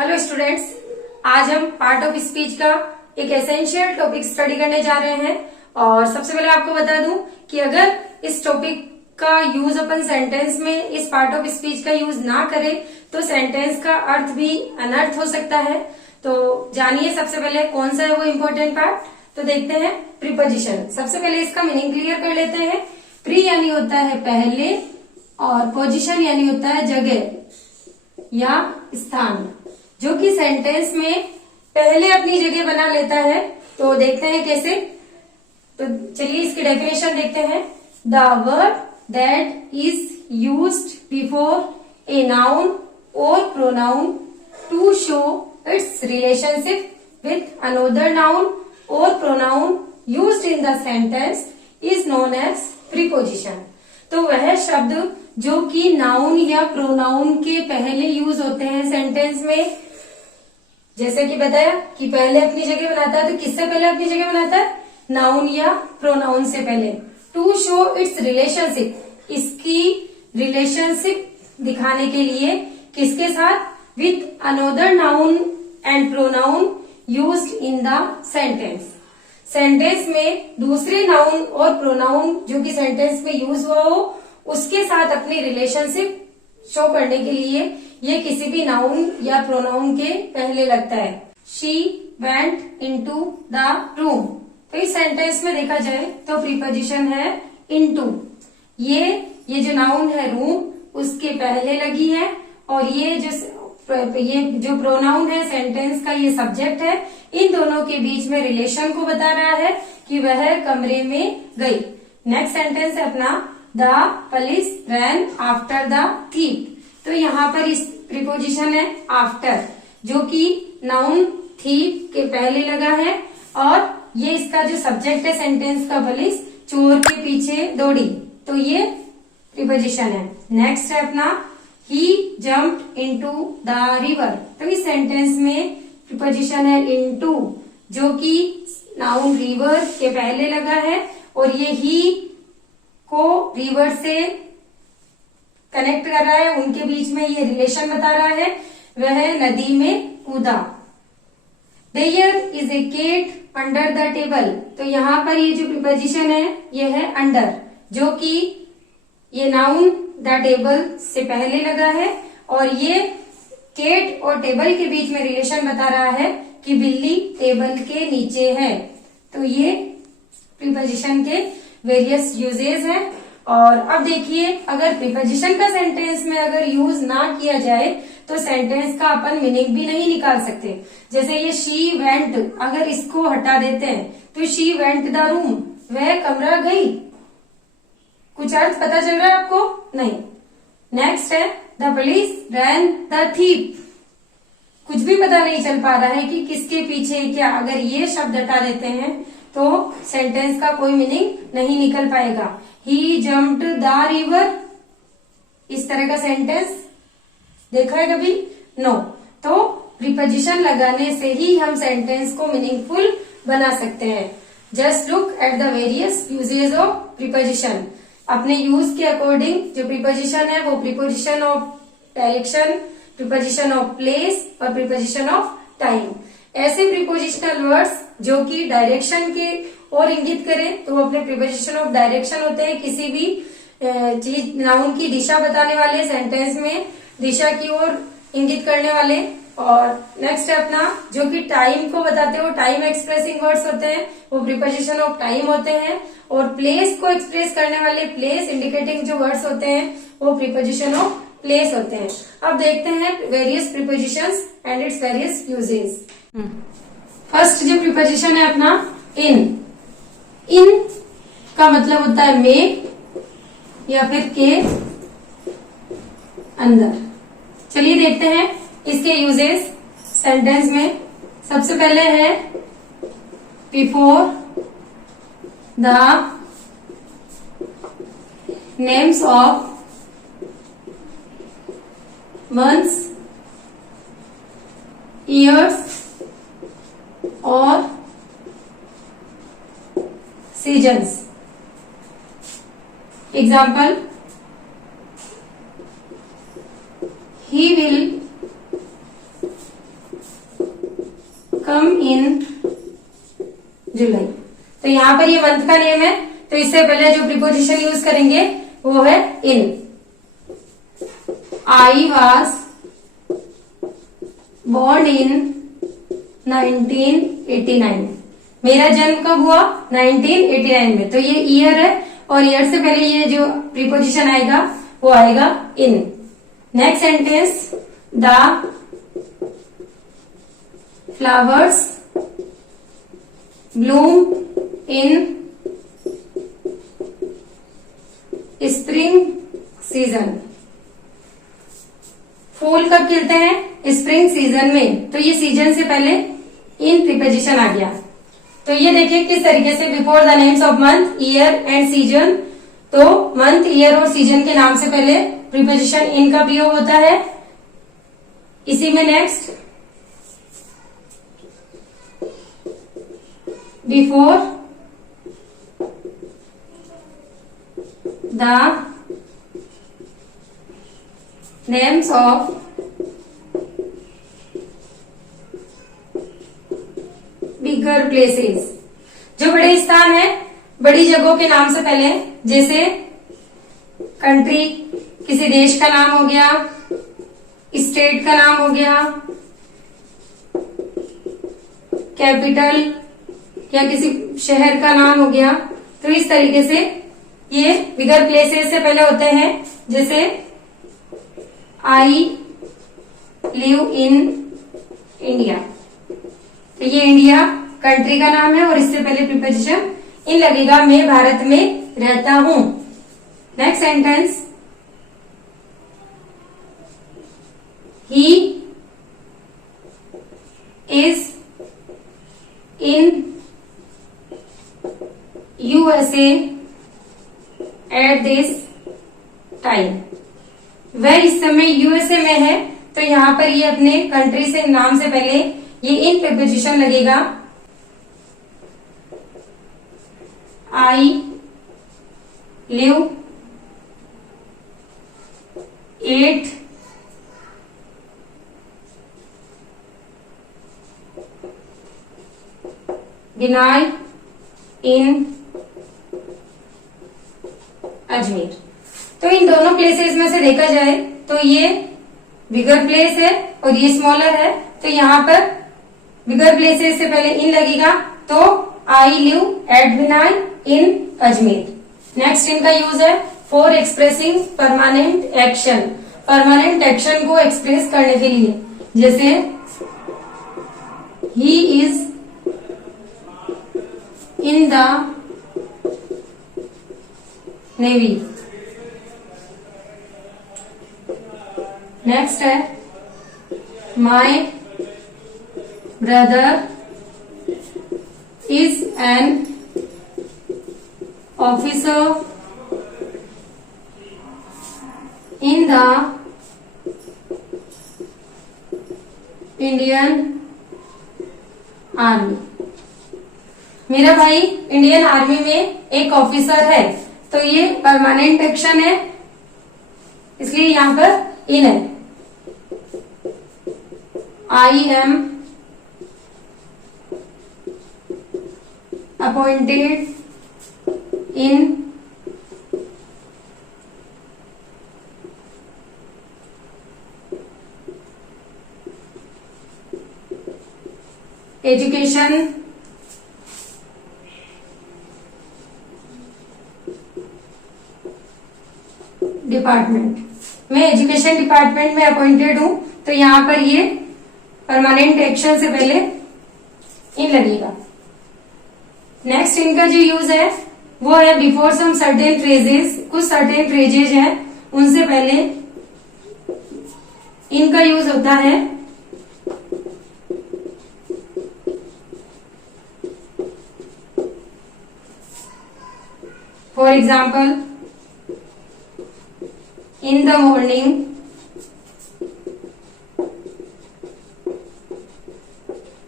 Hello students, आज हम part of speech का एक एसेंशियल टॉपिक स्टडी करने जा रहे हैं। और सबसे पहले आपको बता दूं कि अगर इस टॉपिक का यूज अपन सेंटेंस में इस पार्ट ऑफ स्पीच का यूज ना करें तो सेंटेंस का अर्थ भी अनर्थ हो सकता है। तो जानिए सबसे पहले कौन सा है वो इम्पोर्टेंट पार्ट। तो देखते हैं प्रीपोजिशन। सबसे पहले इसका मीनिंग क्लियर कर लेते हैं। प्री यानी होता है पहले और पोजिशन यानी होता है जगह या स्थान, जो कि सेंटेंस में पहले अपनी जगह बना लेता है। तो देखते हैं कैसे। तो चलिए इसकी डेफिनेशन देखते हैं। The word that is used before a noun और pronoun to show its relationship with another noun और pronoun used in the sentence is known as preposition. तो वह शब्द जो कि नाउन या प्रोनाउन के पहले यूज होते हैं सेंटेंस में, जैसे कि बताया कि पहले अपनी जगह बनाता है। तो किससे पहले अपनी जगह बनाता है? नाउन या प्रोनाउन से पहले। टू शो इट्स रिलेशनशिप, इसकी रिलेशनशिप दिखाने के लिए किसके साथ? With another noun and pronoun used in the sentence. Sentence में दूसरे नाउन और प्रोनाउन जो कि सेंटेंस में यूज हुआ हो उसके साथ अपनी रिलेशनशिप शो करने के लिए ये किसी भी नाउन या प्रोनाउन के पहले लगता है। She went into the room. तो इस सेंटेंस में देखा जाए तो प्रीपोजिशन है इनटू। ये जो नाउन है रूम उसके पहले लगी है, और ये जो प्रोनाउन है सेंटेंस का ये सब्जेक्ट है। इन दोनों के बीच में रिलेशन को बता रहा है कि वह कमरे में गई। नेक्स्ट सेंटेंस है अपना, the police rain after the thief. तो यहाँ पर इस प्रीपोजिशन है आफ्टर, जो कि नाउन थीफ के पहले लगा है, और ये इसका जो सब्जेक्ट है सेंटेंस का, पुलिस चोर के पीछे दौड़ी। तो ये प्रीपोजिशन है। नेक्स्ट है अपना, ही जम्प्ड इनटू द रिवर। तो इस सेंटेंस में प्रीपोजिशन है इनटू, जो कि नाउन रिवर के पहले लगा है, और ये ही को रिवर से कनेक्ट कर रहा है। उनके बीच में ये रिलेशन बता रहा है। वह नदी में कूदा। There is a cat under the table. तो यहाँ पर ये जो प्रीपोजिशन है ये है अंडर, जो कि ये नाउन द टेबल से पहले लगा है, और ये केट और टेबल के बीच में रिलेशन बता रहा है कि बिल्ली टेबल के नीचे है। तो ये प्रीपोजिशन के वेरियस यूजेस हैं। और अब देखिए, अगर प्रीपोजिशन का सेंटेंस में अगर यूज ना किया जाए तो सेंटेंस का अपन मीनिंग भी नहीं निकाल सकते। जैसे ये शी वेंट, अगर इसको हटा देते हैं तो शी वेंट द रूम, वह कमरा गई। कुछ अर्थ पता चल रहा है आपको? नहीं। नेक्स्ट है, the police rain the thief. कुछ भी पता नहीं चल पा रहा है कि किसके पीछे क्या। अगर ये शब्द हटा देते हैं तो सेंटेंस का कोई मीनिंग नहीं निकल पाएगा। ही जम्प्ड द रिवर, इस तरह का सेंटेंस देखा है कभी? नो। तो प्रीपोजिशन लगाने से ही हम सेंटेंस को मीनिंगफुल बना सकते हैं। Just look at the various usages of preposition. अपने यूज के अकॉर्डिंग जो प्रीपोजिशन है वो preposition of direction, preposition of place और प्रीपोजिशन ऑफ टाइम। ऐसे प्रीपोजिशनल वर्ड्स जो कि डायरेक्शन के और इंगित करें तो वो अपने प्रीपोजिशन ऑफ डायरेक्शन होते हैं। किसी भी चीज, नाउन की दिशा बताने वाले, सेंटेंस में दिशा की ओर इंगित करने वाले। और नेक्स्ट है अपना, जो कि टाइम को बताते हैं, वो टाइम एक्सप्रेसिंग वर्ड्स होते हैं, वो प्रीपोजिशन ऑफ टाइम होते हैं। और प्लेस को एक्सप्रेस करने वाले, प्लेस इंडिकेटिंग जो वर्ड्स होते हैं वो प्रीपोजिशन ऑफ प्लेस होते हैं। अब देखते हैं various prepositions and its various uses. First जो प्रीपोजिशन है अपना इन। इन का मतलब होता है में या फिर के अंदर। चलिए देखते हैं इसके यूजेस सेंटेंस में। सबसे पहले है before the names of months, years और सीजन्स। एग्जाम्पल, he will कम इन जुलाई। तो यहाँ पर ये मंथ का नेम है, तो इससे पहले जो प्रीपोजिशन यूज करेंगे वो है in. I was born in 1989। मेरा जन्म कब हुआ? 1989 में। तो ये ईयर है और ईयर से पहले ये जो प्रीपोजिशन आएगा वो आएगा in. Next sentence, the flowers bloom in spring season. फूल कब खिलते हैं? स्प्रिंग सीजन में। तो ये सीजन से पहले इन प्रीपोजिशन आ गया। तो ये देखिए किस तरीके से before the names of month, year and season, तो मंथ, ईयर और सीजन के नाम से पहले प्रीपोजिशन इन का प्रयोग होता है। इसी में next, before the names of bigger places. जो बड़े स्थान है, बड़ी जगहों के नाम से पहले, जैसे कंट्री, किसी देश का नाम हो गया, स्टेट का नाम हो गया, कैपिटल या किसी शहर का नाम हो गया। तो इस तरीके से ये बिगर प्लेसेस से पहले होते हैं। जैसे आई लिव इन इंडिया, तो ये इंडिया कंट्री का नाम है और इससे पहले प्रीपोजिशन इन लगेगा। मैं भारत में रहता हूं। Next sentence, he is in USA at this time. वह इस समय यूएसए में है। तो यहाँ पर ये अपने कंट्री से, नाम से पहले ये इन प्रीपोजिशन लगेगा। आई live at Binai in Ajmer. तो इन दोनों प्लेसेस में से देखा जाए तो ये बिगर प्लेस है और ये स्मॉलर है। तो यहाँ पर बिगर प्लेसेस से पहले इन लगेगा। तो आई live at Binai in Ajmer. Next इनका यूज है for expressing permanent action. Permanent action को एक्सप्रेस करने के लिए, जैसे he is in the navy. Next है my brother is an officer in the Indian army. मेरा भाई इंडियन आर्मी में एक ऑफिसर है। तो ये परमानेंट एक्शन है, इसलिए यहां पर इन है। I am appointed in education department. मैं एजुकेशन डिपार्टमेंट में अपॉइंटेड हूं। तो यहां पर ये परमानेंट एक्शन से पहले इन लगेगा। नेक्स्ट इनका जो यूज है वो है बिफोर सम सर्टेन फ्रेजेस। कुछ सर्टेन फ्रेजेज हैं उनसे पहले इनका यूज होता है। For example, in the morning,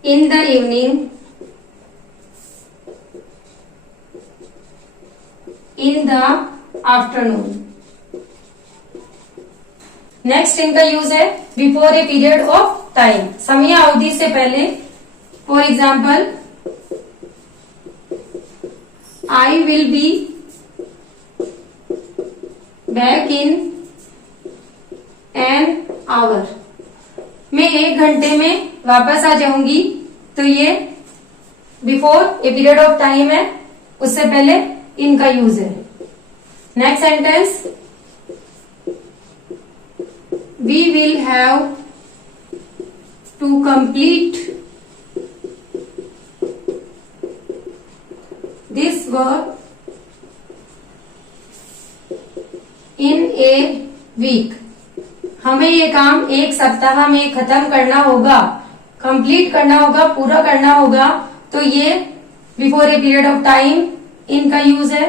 in the evening, in the afternoon। Next इनका यूज है before a period of time. समय अवधि से पहले for example, I will be back in an hour. मैं 1 घंटे में वापस आ जाऊंगी। तो ये before a period of time है, उससे पहले इनका यूज है। Next sentence, we will have to complete this work in a week. हमें ये काम 1 सप्ताह में खत्म करना होगा, कंप्लीट करना होगा, पूरा करना होगा। तो ये before a period of time इनका यूज है।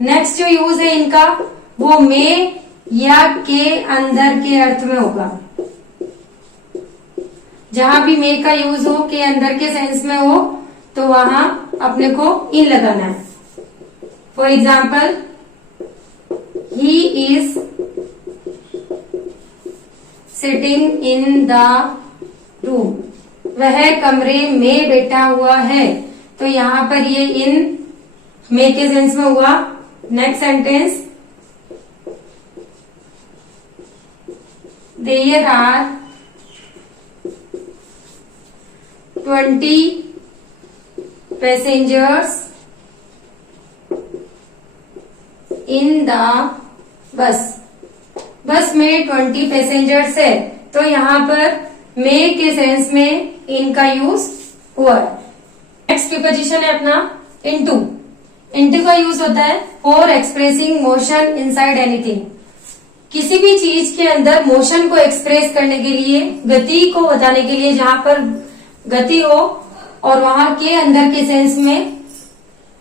नेक्स्ट जो यूज है इनका, वो में या के अंदर के अर्थ में होगा। जहां भी में का यूज हो, के अंदर के सेंस में हो, तो वहां अपने को इन लगाना है। For example, he is sitting in the room. वह कमरे में बैठा हुआ है। तो यहां पर ये इन में के सेंस में हुआ। Next sentence, there are 20 passengers in the bus. Bus में 20 पैसेंजर्स है। तो यहां पर में के सेंस में इनका यूज हुआ है। नेक्स्ट प्रीपोजिशन है अपना इनटू। इनटू का यूज होता है for expressing motion inside anything. किसी भी चीज के अंदर मोशन को एक्सप्रेस करने के लिए, गति को बताने के लिए, जहां पर गति हो और वहां के अंदर के सेंस में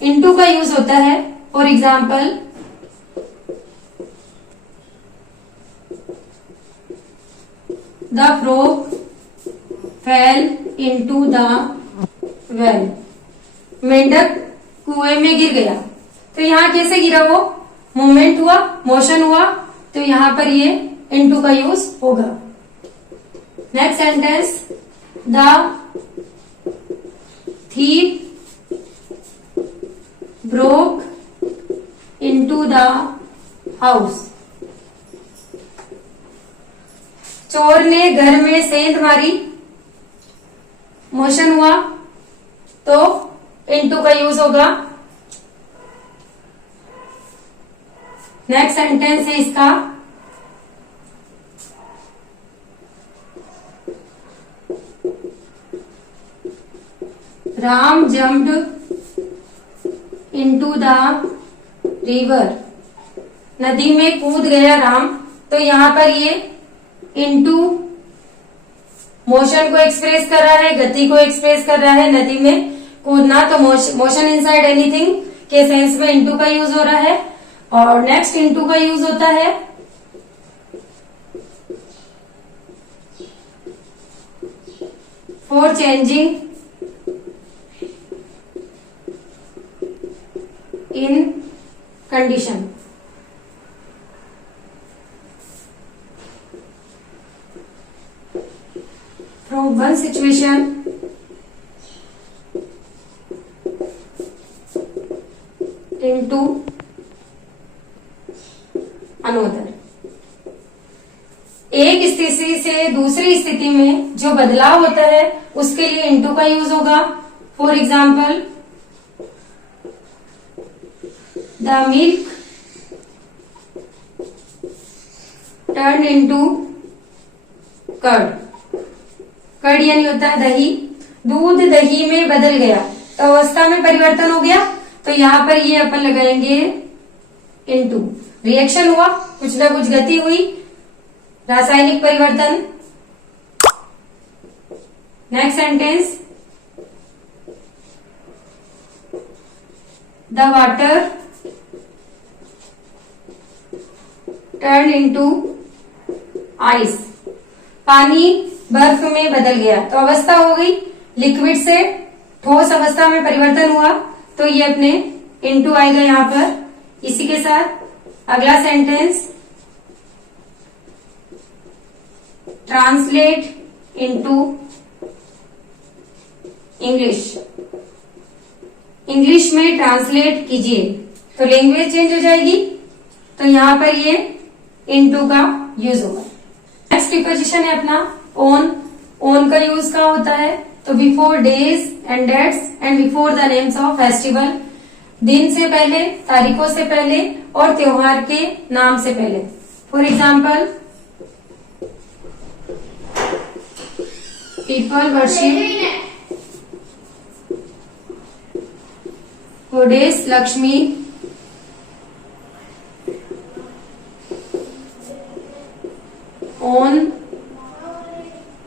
इनटू का यूज होता है। For example, the frog fail into the well. मेंढक कुएं में गिर गया। तो यहाँ कैसे गिरा वो? मूवमेंट हुआ, मोशन हुआ। तो यहाँ पर ये इनटू का यूज होगा। Next sentence, the thief broke into the house। चोर ने घर में सेंध मारी, मोशन हुआ, तो इनटू का यूज होगा। नेक्स्ट सेंटेंस है इसका, Ram jumped into the river. नदी में कूद गया राम। तो यहां पर ये इनटू मोशन को एक्सप्रेस कर रहा है, गति को एक्सप्रेस कर रहा है। नदी में कूदना, तो मोशन इनसाइड एनीथिंग के सेंस में इनटू का यूज हो रहा है। और नेक्स्ट इनटू का यूज होता है for changing in condition. From one situation into another. एक स्थिति से दूसरी स्थिति में जो बदलाव होता है उसके लिए इनटू का यूज होगा। For example, the milk turn into curd. Curd यानी होता है दही। दूध दही में बदल गया, तो अवस्था में परिवर्तन हो गया। तो यहां पर ये अपन लगाएंगे इनटू। रिएक्शन हुआ, कुछ ना कुछ गति हुई, रासायनिक परिवर्तन। Next sentence, the water turn into ice. पानी बर्फ में बदल गया, तो अवस्था हो गई, लिक्विड से ठोस अवस्था में परिवर्तन हुआ। तो ये अपने इनटू आएगा यहां पर। इसी के साथ अगला sentence, translate into English, English में ट्रांसलेट कीजिए, तो लैंग्वेज चेंज हो जाएगी, तो यहां पर ये इनटू का यूज होगा। नेक्स्ट प्रीपोजिशन है अपना ऑन। ऑन का यूज क्या होता है, तो before days and dates and before the names of festival, दिन से पहले, तारीखों से पहले और त्योहार के नाम से पहले। For example, people worship गोडेस Lakshmi on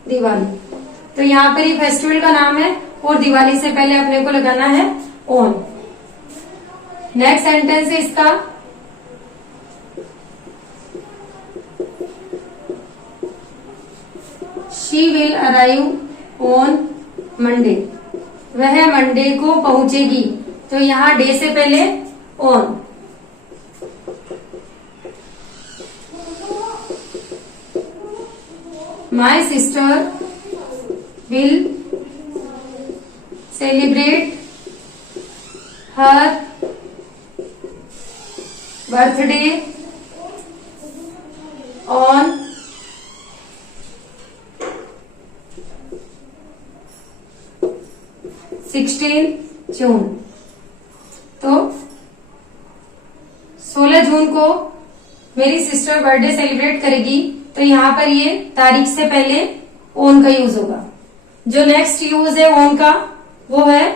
Diwali, तो यहाँ पर ये फेस्टिवल का नाम है और दिवाली से पहले अपने को लगाना है ऑन। नेक्स्ट सेंटेंस है इसका, she will arrive on Monday, वह मंडे को पहुंचेगी, तो यहाँ डे से पहले on. My sister will celebrate her birthday on 16 जून, तो 16 जून को मेरी सिस्टर बर्थडे सेलिब्रेट करेगी, तो यहाँ पर ये तारीख से पहले ऑन का यूज होगा। जो नेक्स्ट यूज है ऑन का, वो है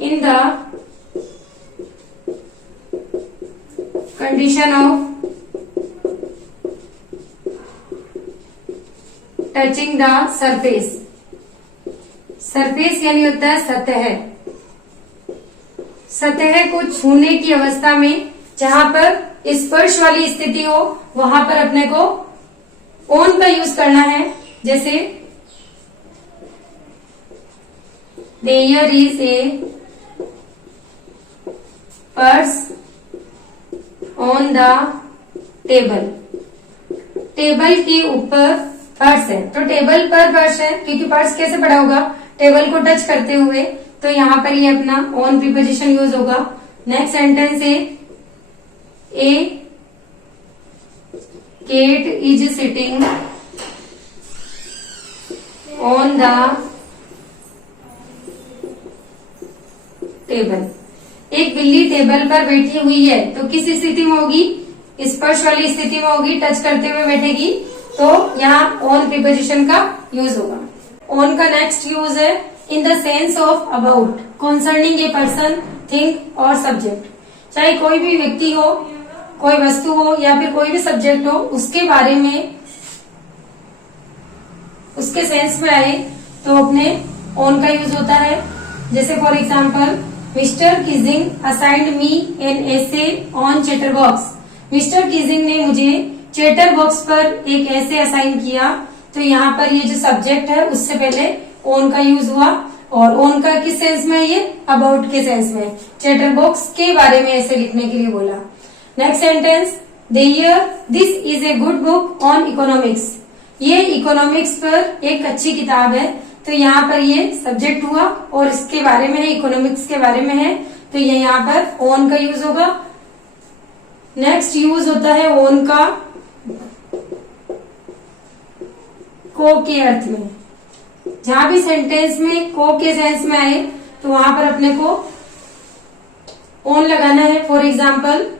in the condition of touching the surface. Surface यानी होता है सतह, सतह को छूने की अवस्था में जहां पर स्पर्श वाली स्थिति हो, वहां पर अपने को ऑन का यूज करना है। जैसे there is a purse on the table, table के ऊपर पर्स है, तो टेबल पर पर्स है, क्योंकि पर्स कैसे पड़ा होगा, टेबल को टच करते हुए, तो यहाँ पर ये अपना ऑन प्रीपोजिशन यूज होगा। नेक्स्ट सेंटेंस है a cat is sitting on the table, एक बिल्ली टेबल पर बैठी हुई है, तो किस स्थिति में होगी, स्पर्श वाली स्थिति में होगी, टच करते हुए बैठेगी, तो यहाँ ऑन प्रीपोजिशन का यूज होगा। ऑन का नेक्स्ट यूज है in the sense of about, concerning a person, thing और सब्जेक्ट। चाहे कोई भी व्यक्ति हो, कोई वस्तु हो या फिर कोई भी सब्जेक्ट हो, उसके बारे में, उसके सेंस में आए तो अपने ऑन का यूज होता है। जैसे for example, mister Keesing assigned me an essay on chatterbox, mister Keesing ने मुझे चैटरबॉक्स पर एक ऐसे असाइन किया, तो यहाँ पर ये जो सब्जेक्ट है उससे पहले ऑन का यूज हुआ। और ऑन का किस सेंस में, ये अबाउट के सेंस में, चैटरबॉक्स के बारे में ऐसे लिखने के लिए बोला। Next sentence, this is a good book on economics, ये इकोनॉमिक्स पर एक अच्छी किताब है, तो यहाँ पर ये सब्जेक्ट हुआ और इसके बारे में है, इकोनॉमिक्स के बारे में है, तो ये यहाँ पर ऑन का यूज होगा। नेक्स्ट यूज होता है ऑन का को के अर्थ में, जहां भी सेंटेंस में को के सेंस में आए तो वहां पर अपने को ऑन लगाना है। For example,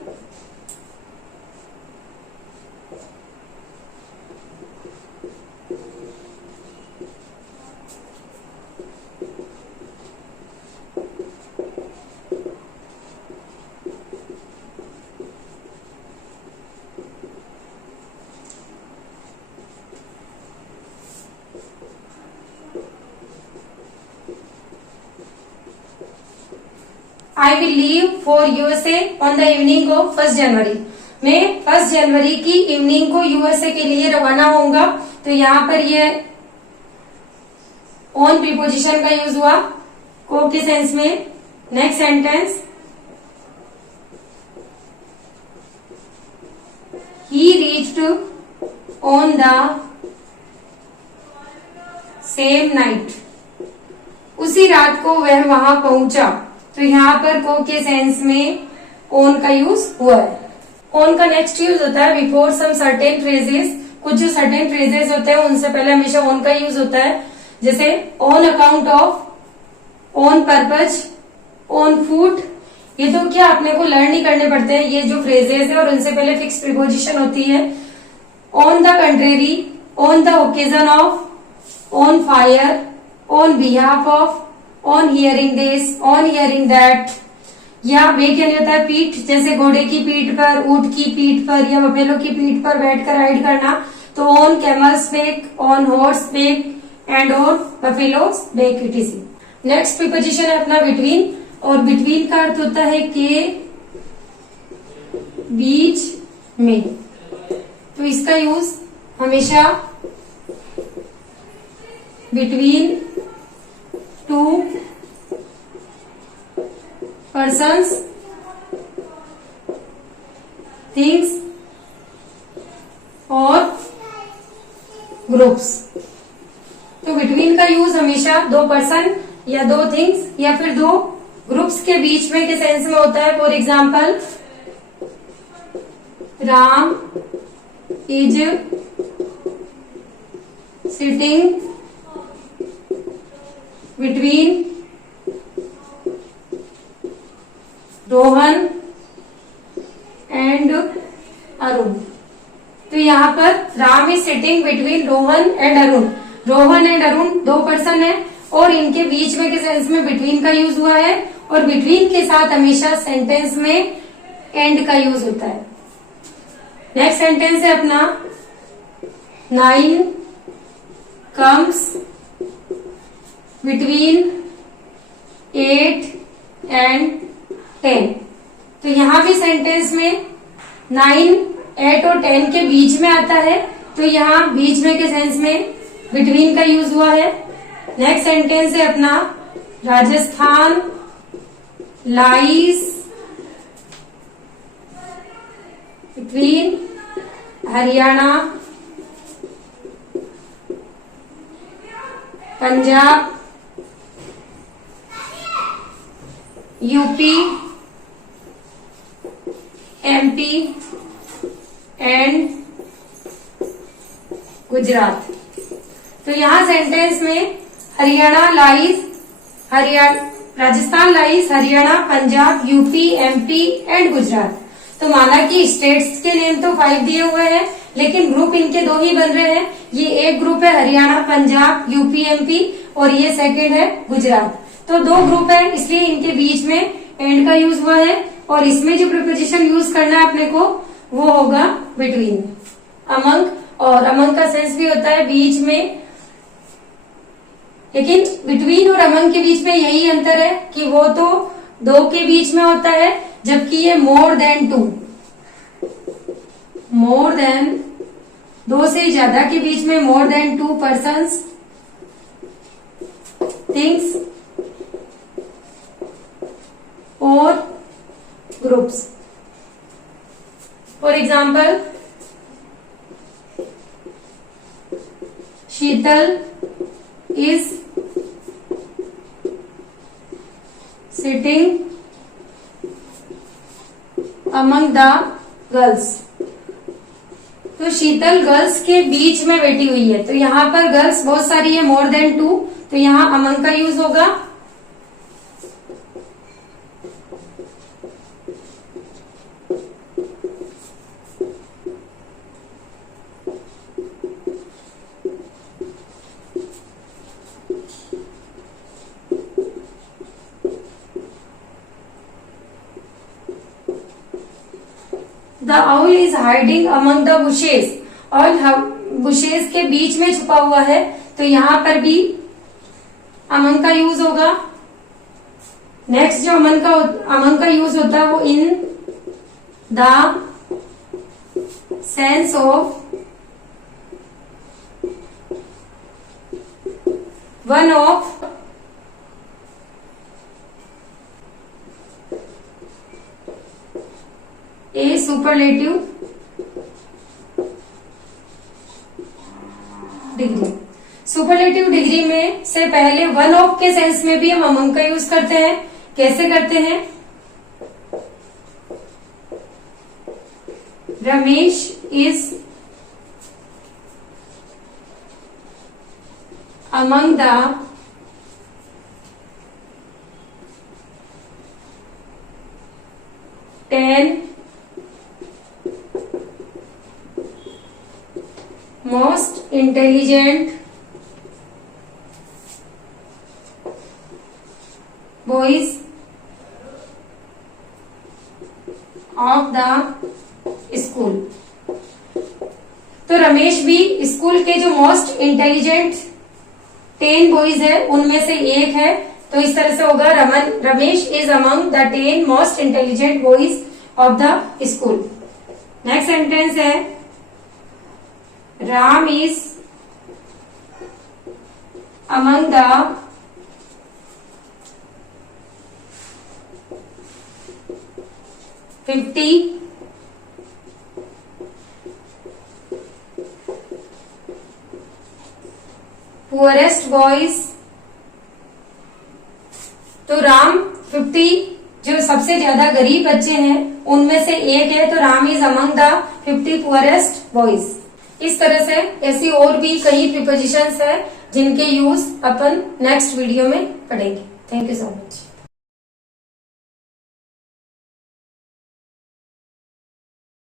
I will leave for USA on the evening of 1 जनवरी, मैं 1 जनवरी की इवनिंग को यूएसए के लिए रवाना होऊंगा, तो यहाँ पर ये ऑन प्रीपोजिशन का यूज हुआ को के सेंस में। Next sentence, he reached on the same night, उसी रात को वह वहां पहुंचा। तो यहाँ पर को के सेंस में ऑन का यूज हुआ है। ऑन का नेक्स्ट यूज होता है बिफोर सम सर्टेन फ्रेजेस, कुछ जो सर्टेन फ्रेजेस होते हैं उनसे पहले हमेशा ऑन का यूज होता है, जैसे on account of, on purpose, on foot. ये तो क्या अपने को लर्न ही करने पड़ते हैं ये जो फ्रेजेस है, और उनसे पहले फिक्स प्रीपोजिशन होती है। On the contrary, on the occasion of, on fire, on behalf of, on hearing this, on hearing that. या बेक यानी होता है पीठ, जैसे घोड़े की पीठ पर, ऊंट की पीठ पर या बफेलो की पीठ पर बैठकर राइड करना। तो on camels back, on horse back and on buffaloes back etc. Next preposition है अपना बिटवीन, और बिटवीन का अर्थ होता है के बीच में। तो इसका यूज हमेशा बिटवीन टू पर्सन्स, थिंग्स और ग्रुप्स। तो बिटवीन का यूज हमेशा दो पर्सन या दो थिंग्स या फिर दो ग्रुप्स के बीच में के सेंस में होता है। For example, Ram is sitting between Rohan and Arun. तो यहाँ पर Ram is sitting between Rohan and Arun. Rohan and Arun दो पर्सन है और इनके बीच में के सेंस में बिटवीन का यूज हुआ है, और बिटवीन के साथ हमेशा सेंटेंस में एंड का यूज होता है। नेक्स्ट सेंटेंस है अपना, 9 कम्स बिटवीन 8 एंड 10। तो यहां भी सेंटेंस में 9, 8 और 10 के बीच में आता है, तो यहाँ बीच में के सेंस में बिटवीन का यूज हुआ है। नेक्स्ट सेंटेंस है अपना, Rajasthan lies between Haryana, Punjab, UP, MP and Gujarat. तो यहाँ सेंटेंस में Haryana lies, Rajasthan lies Haryana, Punjab, UP, MP and Gujarat. तो माना कि स्टेट्स के नेम तो 5 दिए हुए हैं, लेकिन ग्रुप इनके 2 ही बन रहे हैं। ये एक ग्रुप है हरियाणा, पंजाब, यूपी, एमपी, और ये सेकंड है गुजरात। तो 2 ग्रुप है, इसलिए इनके बीच में एंड का यूज हुआ है, और इसमें जो प्रीपोजिशन यूज करना है अपने को वो होगा बिटवीन, अमंग। और अमंग का सेंस भी होता है बीच में, लेकिन बिटवीन और अमंग के बीच में यही अंतर है कि वो तो 2 के बीच में होता है, जबकि ये मोर देन 2, मोर देन 2 से ज्यादा के बीच में, मोर देन 2 पर्सन्स, थिंग्स और groups. For example, Sheetal is sitting among the girls. तो शीतल गर्ल्स के बीच में बैठी हुई है, तो यहाँ पर गर्ल्स बहुत सारी है, मोर देन 2, तो यहाँ अमंग का यूज होगा। The owl is hiding among the bushes, और बुशेस के बीच में छुपा हुआ है, तो यहाँ पर भी अमंग का यूज होगा। नेक्स्ट जो अमंग का यूज होता है वो in the sense of one of A superlative superlative degree में से पहले वन ऑफ के सेंस में भी हम अमंग का यूज करते हैं। कैसे करते हैं? Ramesh is among the ten most intelligent boys of the school. तो रमेश भी स्कूल के जो मोस्ट इंटेलिजेंट 10 बॉयज है उनमें से एक है। तो इस तरह से होगा Ramesh is among the 10 most intelligent boys of the school. Next sentence है Ram is among the 50 poorest boys. तो राम 50 जो सबसे ज्यादा गरीब बच्चे हैं उनमें से एक है, तो Ram is among the 50 poorest boys. इस तरह से ऐसी और भी कई प्रीपोजिशंस है जिनके यूज अपन नेक्स्ट वीडियो में पढ़ेंगे। Thank you so much.